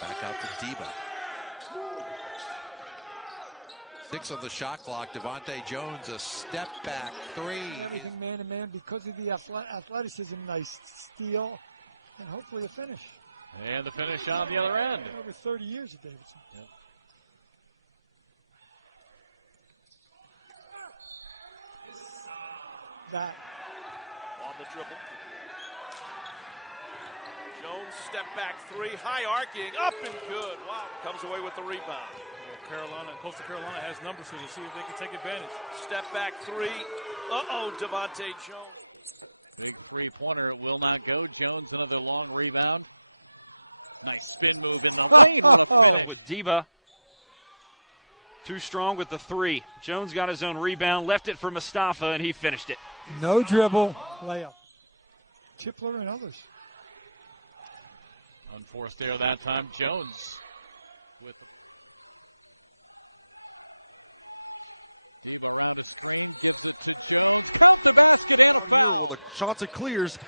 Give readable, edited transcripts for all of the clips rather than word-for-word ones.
Back out to Deba. 6 on the shot clock. Devante Jones, a step back 3. Everything man to man because of the athleticism. Nice steal and hopefully a finish. And the finish on the other end. Over 30 years at Davidson. Yep. That. On the dribble. Jones step back 3, high arcing, up and good. Wow, comes away with the rebound. Coastal Carolina has numbers here to see if they can take advantage. Step back 3. Devante Jones. Big three-pointer will not go. Jones another long rebound. Nice spin move in the lane. Up with Deba. Too strong with the 3. Jones got his own rebound, left it for Mustafa, and he finished it. No dribble, layup. Tipler and others. Unforced there that time. Jones with the out here with a Johnson clears,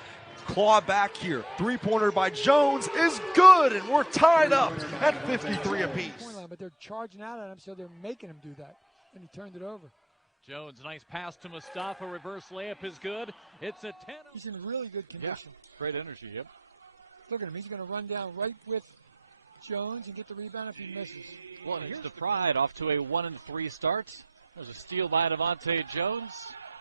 claw back here. 3-pointer by Jones is good, and we're tied up at 53 apiece. But they're charging out at him, so they're making him do that, and he turned it over. Jones, nice pass to Mustafa. Reverse layup is good. It's a 10. He's in really good condition. Yeah, great energy. Yep. Look at him. He's going to run down right with Jones and get the rebound if he misses. Well, here's the Pride off to a 1-3 start. There's a steal by Devante Jones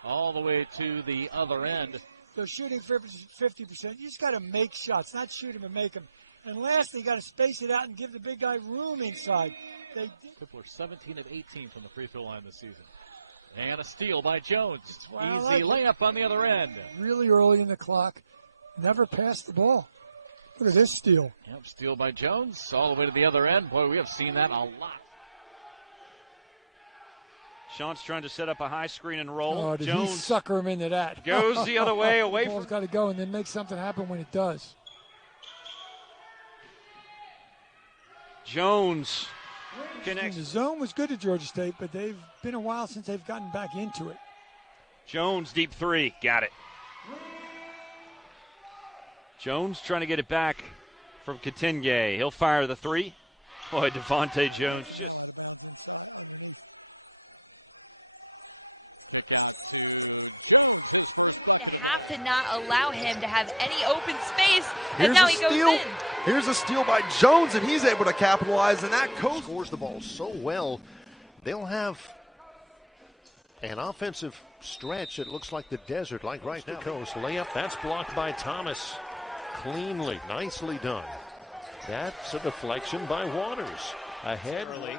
all the way to the other end. They're shooting 50%. You just got to make shots, not shoot them and make them. And lastly, you got to space it out and give the big guy room inside. Kipler 17 of 18 from the free throw line this season. And a steal by Jones. Easy layup on the other end. Really early in the clock. Never passed the ball. Look at this steal. Yep, steal by Jones all the way to the other end. Boy, we have seen that a lot. Sean's trying to set up a high screen and roll. Oh, did Jones he sucker him into that? Goes the other way, away the ball's got to go and then make something happen when it does. Jones connects. The zone was good at Georgia State, but they've been a while since they've gotten back into it. Jones, deep 3. Got it. Jones trying to get it back from Katingay. He'll fire the 3. Boy, Devante Jones just... To have to not allow him to have any open space, and now he goes in. Here's a steal by Jones, and he's able to capitalize, and that coach scores the ball so well. They'll have an offensive stretch. It looks like the desert, like right now. Coast layup, that's blocked by Thomas. Cleanly, nicely done. That's a deflection by Waters. Ahead. Early.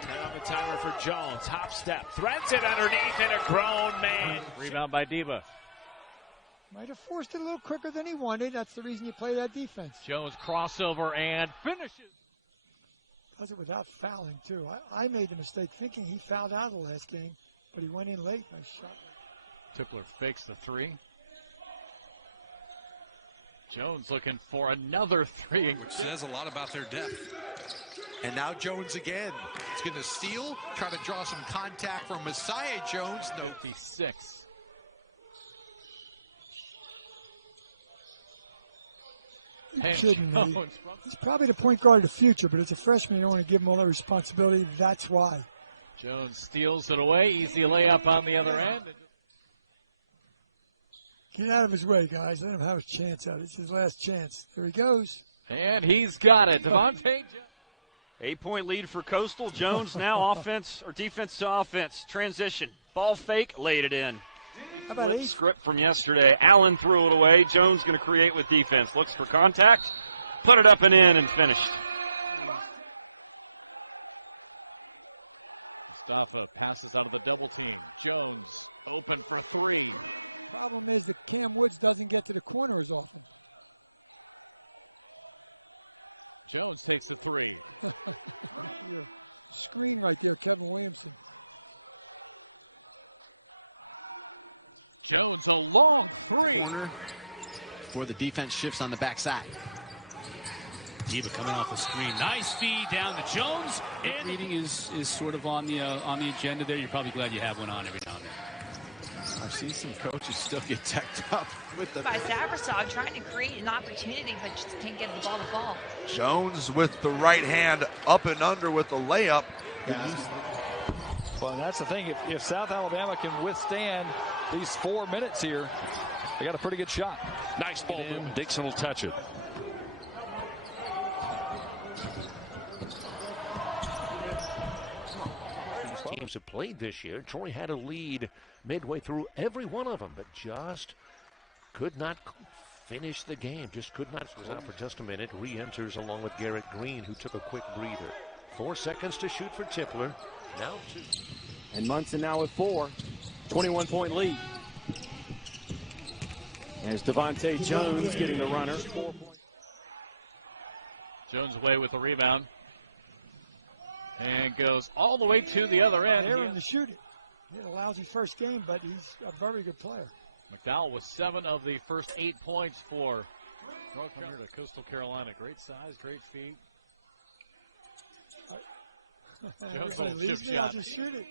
10 on the timer for Jones. Hop step. Threads it underneath, and a grown man. Rebound by Deba. Might have forced it a little quicker than he wanted. That's the reason you play that defense. Jones crossover and finishes. Does it without fouling, too. I made the mistake thinking he fouled out of the last game, but he went in late. Nice shot. Tipler fakes the 3. Jones looking for another 3. Which says a lot about their depth. And now Jones again. He's going to steal, try to draw some contact from Messiah Jones. No. 56. Kidding me. He's probably the point guard of the future, but as a freshman, you don't want to give him all the responsibility. That's why. Jones steals it away. Easy layup on the other end. Get out of his way, guys. Let him have a chance at it. It's his last chance. There he goes. And he's got it. Devante. 8-point lead for Coastal. Jones now offense or defense to offense. Transition. Ball fake. Laid it in. How about 8? Script from yesterday. Allen threw it away. Jones going to create with defense. Looks for contact. Put it up and in and finished. Mustafa passes out of the double team. Jones open for 3. Problem is that Cam Woods doesn't get to the corner as often. Jones takes the 3. Screen right there, Kevin Williamson. Jones a long 3. Corner before the defense shifts on the backside. Deba coming off the screen. Nice feed down to Jones. And reading is sort of on the agenda there. You're probably glad you have one on every now and then. I've see some coaches still get teched up with the By Saversov trying to create an opportunity, but just can't get the ball to fall. Jones with the right hand up and under with the layup. Well, that's the thing. If South Alabama can withstand these 4 minutes here, they got a pretty good shot. Nice ball. Dixon will touch it. Teams have played this year. Troy had a lead midway through every one of them, but just could not finish the game. Just could not. Was out for just a minute. Re-enters along with Garrett Green, who took a quick breather. 4 seconds to shoot for Tipler. Now 2. And Munson now with 4. 21-point lead. As Devante Jones getting the runner. Jones away with the rebound. And goes all the way to the other end. Aaron to shoot it. He had a lousy first game, but he's a very good player. McDowell with 7 of the first 8 points for North Carolina to Coastal Carolina. Great size, great feet. Jones will chip shot. I'll just shoot it.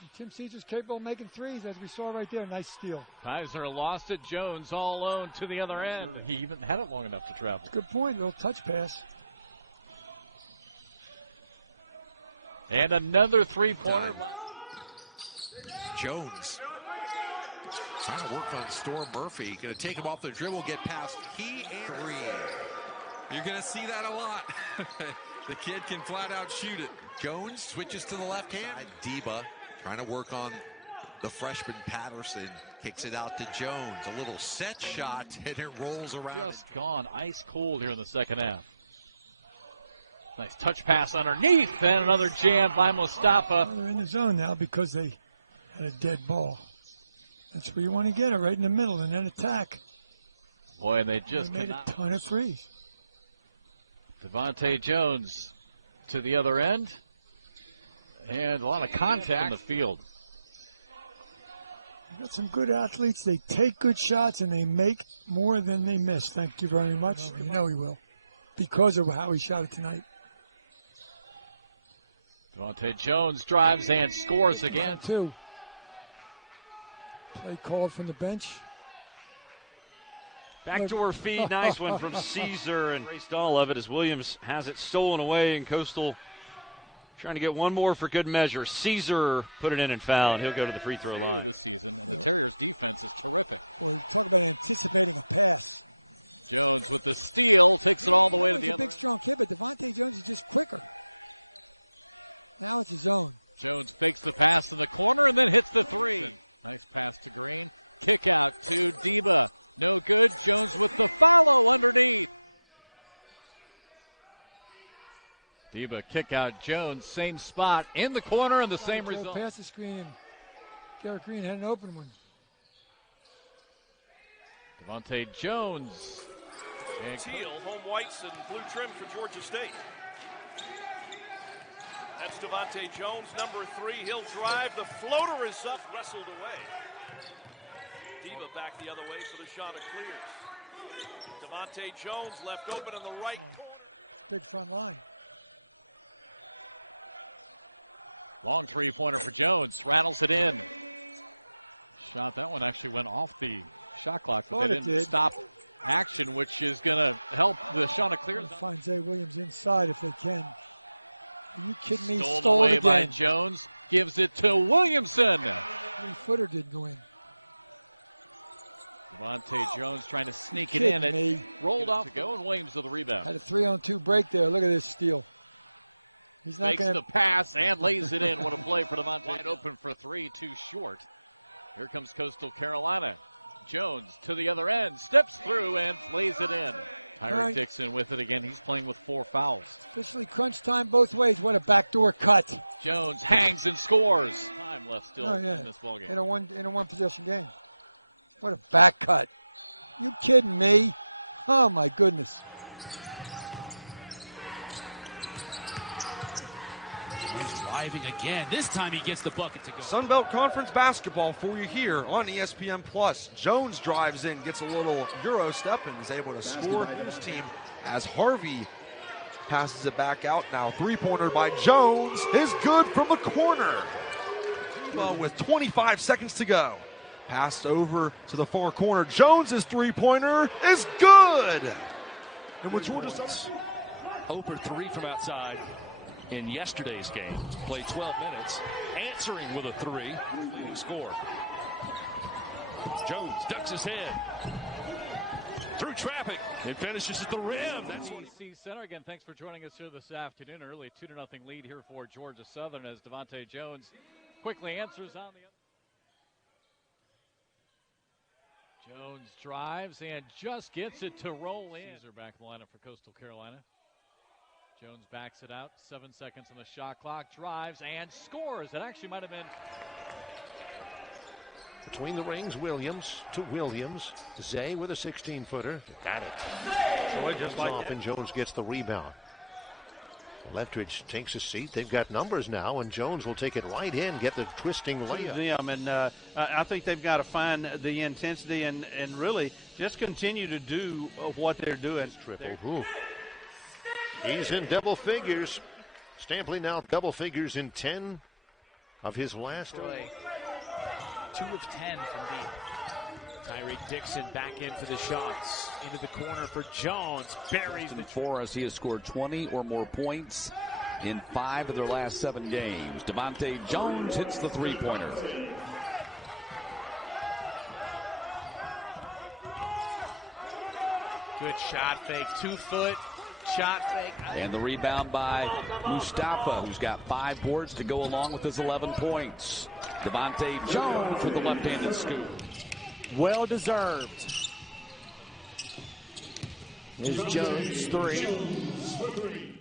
And Tim Caesar's capable of making threes, as we saw right there. Nice steal. Kaiser lost it. Jones all alone to the other end. He even had it long enough to travel. Good point. Little touch pass. And another three-pointer. Jones trying to work on Storm Murphy. Going to take him off the dribble, get past he and 3. You're going to see that a lot. The kid can flat out shoot it. Jones switches to the left hand. Deba trying to work on the freshman Patterson. Kicks it out to Jones. A little set shot, and it rolls around. Just gone ice cold here in the second half. Nice touch pass underneath, and another jam by Mustafa. They're in the zone now because they had a dead ball. That's where you want to get it, right in the middle, and then attack. Boy, and they just made a ton of threes. Devante Jones to the other end. And a lot of contact in the field. You've got some good athletes. They take good shots, and they make more than they miss. Thank you very much. You know he will, because of how he shot it tonight. Devante Jones drives and scores again. 2. Play called from the bench. Backdoor feed, nice one from Caesar, and raced all of it as Williams has it stolen away, and Coastal trying to get one more for good measure. Caesar put it in and fouled. He'll go to the free throw line. Deba kick out Jones, same spot in the corner, and the same result. Pass the screen, and Garrett Green had an open one. Devante Jones. And teal, home whites, and blue trim for Georgia State. That's Devante Jones, number 3. He'll drive. The floater is up, wrestled away. Deba back the other way for the shot. It clears. Devante Jones left open in the right corner. Big front line. Long three-pointer for Jones. Rattles it in. Shot that one actually went off the shot clock. It didn't stop action, which is going to help the shot clear. Williams inside if they can. You kidding me? Stole again. Jones gives it to Williamson. He put it in Williams. Devante Jones trying to sneak it in, and he rolled off. Going Williams with the rebound. Had a 3-on-2 break there. Look at this steal. Takes the pass and lays it in. What a play for Devante. Open for 3, too short. Here comes Coastal Carolina. Jones to the other end, steps through and lays it in. Tyler Dixon with it again. He's playing with 4 fouls. This was crunch time both ways. What a backdoor cut. Jones hangs and scores. Time left still in this ball game. In a one-possession game. What a back cut. You kidding me? Oh my goodness. He's driving again. This time he gets the bucket to go. Sunbelt Conference basketball for you here on ESPN+. Jones drives in, gets a little Euro step, and is able to score his team as Harvey passes it back out. Now 3-pointer by Jones is good from the corner. With 25 seconds to go. Passed over to the far corner. Jones's three-pointer is good. And with Georgia 0 for 3 from outside in yesterday's game. Played 12 minutes, answering with a 3. Score. Jones ducks his head through traffic and finishes at the rim. That's what Center. Again, thanks for joining us here this afternoon. Early 2-0 lead here for Georgia Southern as Devante Jones quickly answers on the other. Jones drives and just gets it to roll in. Caesar back in the lineup for Coastal Carolina. Jones backs it out. 7 seconds on the shot clock. Drives and scores. It actually might have been. Between the rings, Williams to Williams. Zay with a 16-footer. Got it. Troy just like off, and Jones gets the rebound. Leftridge takes a seat. They've got numbers now, and Jones will take it right in, get the twisting layup. Them, and I think they've got to find the intensity and really just continue to do what they're doing. Triple. Ooh. He's in double figures. Stampley now double figures in 10 of his last. 2 of 10 from deep. Tyreek Dixon back in for the shots. Into the corner for Jones. Buries the for us. He has scored 20 or more points in 5 of their last 7 games. Devante Jones hits the three-pointer. Good shot fake. 2-foot shot fake. And the rebound by Mustafa, who's got 5 boards to go along with his 11 points. Devante Jones with the left-handed scoop. Well deserved. Here's Jones, 3.